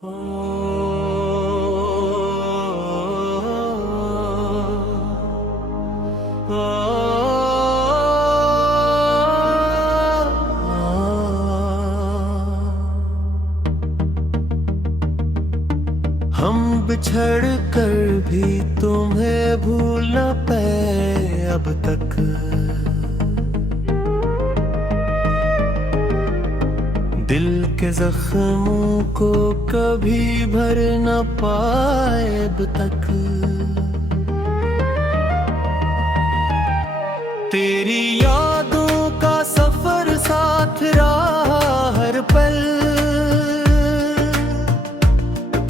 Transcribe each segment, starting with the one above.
हम बिछड़ कर भी तुम्हें भूल न पाए अब तक। दिल के जख्मों को कभी भर न पाए अब तक। तेरी यादों का सफर साथ रहा हर पल।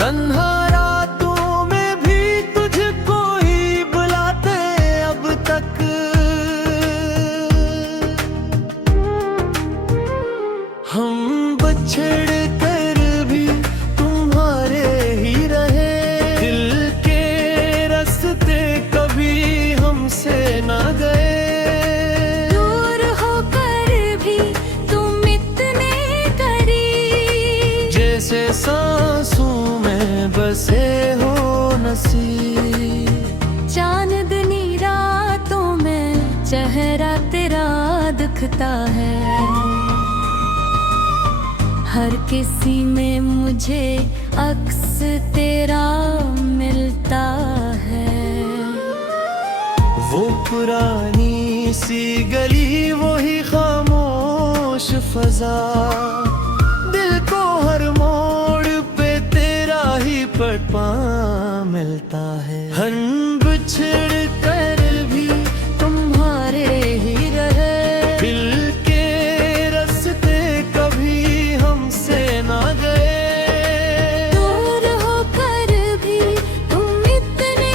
तन्हा रातों में भी तुझको ही बुलाते अब तक। हम बिछड़ कर भी तुम्हारे ही रहे। दिल के रास्ते कभी हमसे ना गए। दूर होकर भी तुम इतने करीब, जैसे सांसों में बसे हो नसीब। चांदनी रातों में चेहरा तेरा दिखता है। हर किसी में मुझे अक्स तेरा मिलता है। वो पुरानी सी गली, वही खामोश फजा। दिल को हर मोड़ पे तेरा ही पड़पा मिलता है। हम बिछड़ कर भी तुम्हारे ही रहे। दिल के रास्ते कभी हमसे ना गए। दूर होकर भी तुम इतने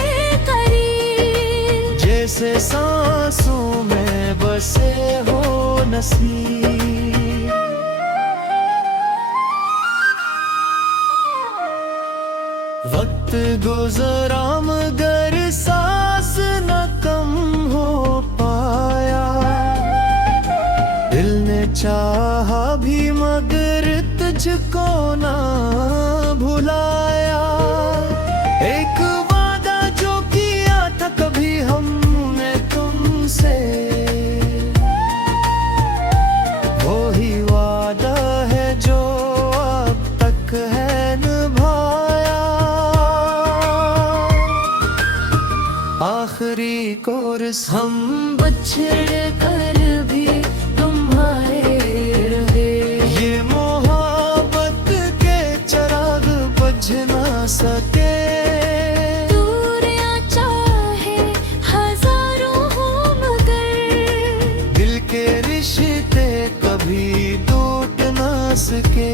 करीब, जैसे सांसों में बसे हो नसीब। वक्त गुजरा मगर सांस न कम हो पाया। दिल ने चाहा भी मगर तुझको ना भुलाया। एक वादा जो किया था कभी हमने तुमसे, वही वादा है जो अब तक है निभाया। आखिरी कोर्स हम बिछड़ कर भी तुम्हारे रहे। ये मोहब्बत के चिराग बुझ ना सके। दूर या चाहे हजारों हो मगर दिल के रिश्ते कभी टूट ना सके।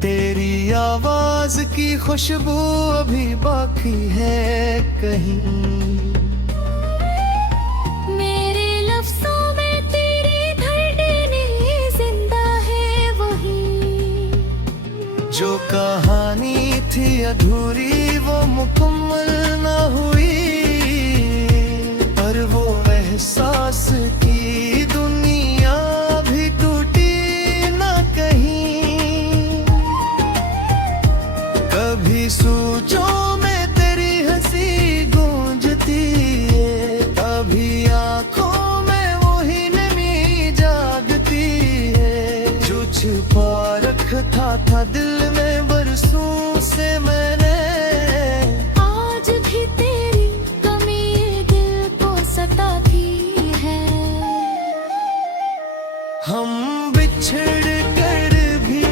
तेरी आवाज की खुशबू अभी बाकी है कहीं। मेरे लफ्जों में तेरी धड़कने जिंदा है वही। जो कहानी थी अधूरी वो मुकम्मल ना हुई। पर वो एहसास की दुनिया भी टूटी ना कहीं। कभी सोचों में तेरी हंसी गूंजती है। कभी आंखों में वही नमी जागती है। जो छुपा रखा था दिल में बरसों से मैंने, आज भी तेरी कमी दिल को सताती है। हम बिछड़ कर भी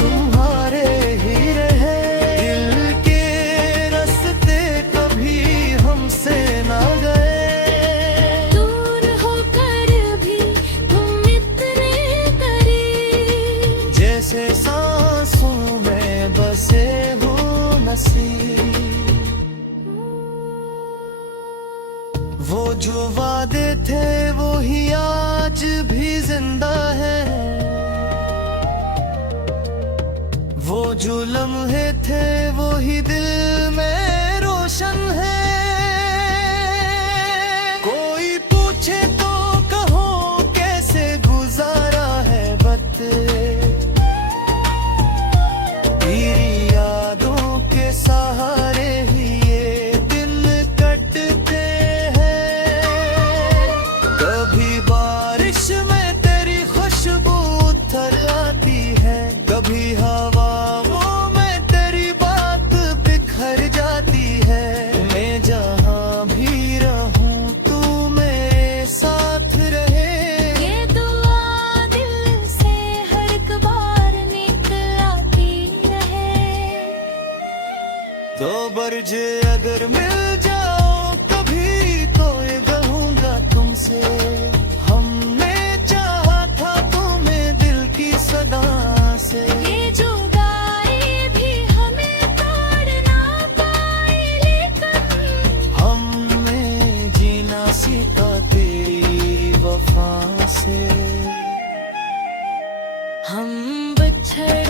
तुम्हारे ही रहे। दिल के रास्ते कभी हमसे ना गए। दूर होकर भी तुम इतने करीब, जैसे सांसों में बसे हो नसीब। वो जो वादे थे वो ही आज भी जिंदा है। वो जो लम्हे थे वो ही दिल में रोशन है। कोई पूछे तो कहो कैसे हम बिछड़